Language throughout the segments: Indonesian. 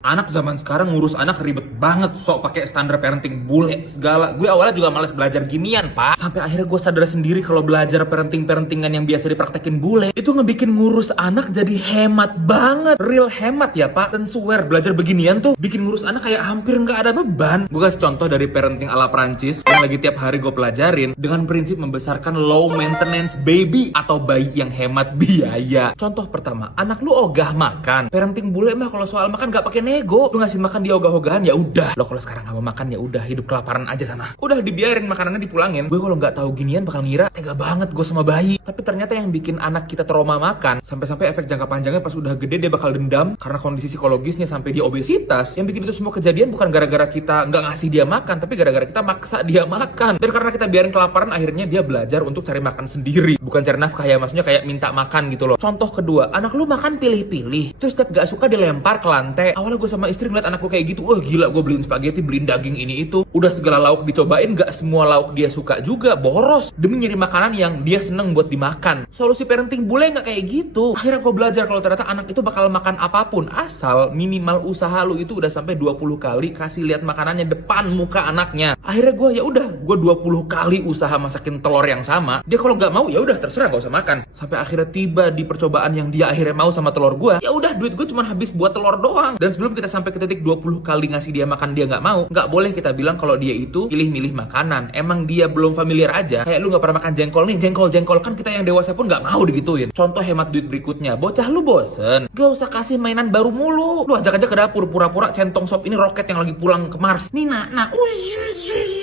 Anak zaman sekarang ngurus anak ribet banget, sok pakai standar parenting bule segala. Gue awalnya juga males belajar ginian, Pak. Sampai akhirnya gue sadar sendiri kalau belajar parentingan yang biasa dipraktekin bule itu ngebikin ngurus anak jadi hemat banget. Real hemat ya, Pak. Dan swear belajar beginian tuh bikin ngurus anak kayak hampir nggak ada beban. Gue kasih contoh dari parenting ala Prancis yang lagi tiap hari gue pelajarin dengan prinsip membesarkan low maintenance baby atau bayi yang hemat biaya. Contoh pertama, anak lu ogah makan. Parenting bule mah kalau soal makan nggak pakai nego, lu ngasih makan dia ogah-ogahan ya udah. Lo kalau sekarang nggak mau makan ya udah, hidup kelaparan aja sana. Udah dibiarin makanannya dipulangin. Gue kalau nggak tahu ginian bakal ngira tega banget gue sama bayi. Tapi ternyata yang bikin anak kita trauma makan, sampai-sampai efek jangka panjangnya pas udah gede dia bakal dendam karena kondisi psikologisnya sampai dia obesitas. Yang bikin itu semua kejadian bukan gara-gara kita nggak ngasih dia makan, tapi gara-gara kita maksa dia makan. Dan karena kita biarin kelaparan, akhirnya dia belajar untuk cari makan sendiri, bukan cari nafkah ya, maksudnya kayak minta makan gitu loh. Contoh kedua, anak lu makan pilih-pilih, terus setiap gak suka dilempar ke lantai. Awalnya gue sama istri ngeliat anakku kayak gitu, wah gila, gue beliin spaghetti, beliin daging ini itu, udah segala lauk dicobain, gak semua lauk dia suka juga, boros demi nyari makanan yang dia seneng buat dimakan. Solusi parenting bule gak kayak gitu. Akhirnya gue belajar kalau ternyata anak itu bakal makan apapun asal minimal usaha lu itu udah sampai 20 kali kasih lihat makanannya depan muka anaknya. Akhirnya gue ya udah, gue 20 kali usaha masakin telur yang sama, dia kalau gak mau ya udah terserah gak usah makan. Sampai akhirnya tiba di percobaan yang dia akhirnya mau sama telur gue, ya udah duit gue cuma habis buat telur doang. Dan sebelum kita sampai ke titik 20 kali ngasih dia makan dia nggak mau, nggak boleh kita bilang kalau dia itu pilih-milih makanan. Emang dia belum familiar aja. Kayak lu nggak pernah makan jengkol nih, jengkol kan kita yang dewasa pun nggak mau digituin. Contoh hemat duit berikutnya, bocah lu bosen, gak usah kasih mainan baru mulu. Lu ajak aja ke dapur, pura-pura centong sop ini roket yang lagi pulang ke Mars. Nih nak,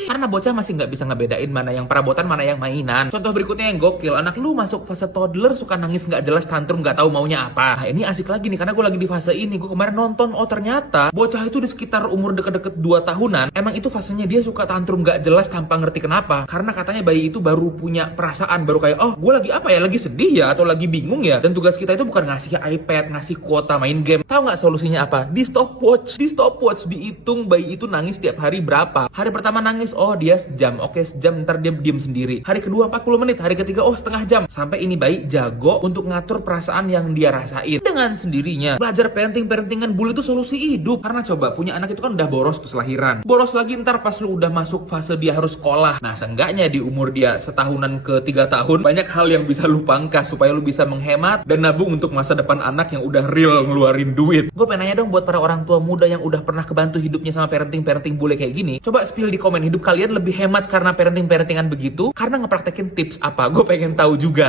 karena bocah masih nggak bisa ngebedain mana yang perabotan, mana yang mainan. Contoh berikutnya yang gokil, anak lu masuk fase toddler, suka nangis nggak jelas, tantrum nggak tahu maunya apa. Nah ini asik lagi nih karena gue lagi di fase ini. Gue kemarin nonton, oh ternyata bocah itu di sekitar umur deket-deket 2 tahunan, emang itu fasenya dia suka tantrum nggak jelas tanpa ngerti kenapa. Karena katanya bayi itu baru punya perasaan, baru kayak oh gue lagi apa ya, lagi sedih ya atau lagi bingung ya. Dan tugas kita itu bukan ngasih iPad, ngasih kuota main game. Tahu nggak solusinya apa? Di stopwatch dihitung bayi itu nangis tiap hari berapa. Hari pertama nangis, oh dia sejam, oke sejam, ntar dia diem sendiri. Hari kedua 40 menit, hari ketiga oh setengah jam. Sampai ini bayi jago untuk ngatur perasaan yang dia rasain dengan sendirinya. Belajar parentingan bule itu solusi hidup. Karena coba punya anak itu kan udah boros pas lahiran, boros lagi ntar pas lu udah masuk fase dia harus sekolah. Nah seenggaknya di umur dia setahunan ke 3 tahun, banyak hal yang bisa lu pangkas supaya lu bisa menghemat dan nabung untuk masa depan anak yang udah real ngeluarin duit. Gue pengen nanya dong buat para orang tua muda yang udah pernah kebantu hidupnya sama parenting bule kayak gini, coba spill di komen, hidup kalian lebih hemat karena parentingan begitu, karena ngepraktekin tips apa? Gue pengen tahu juga.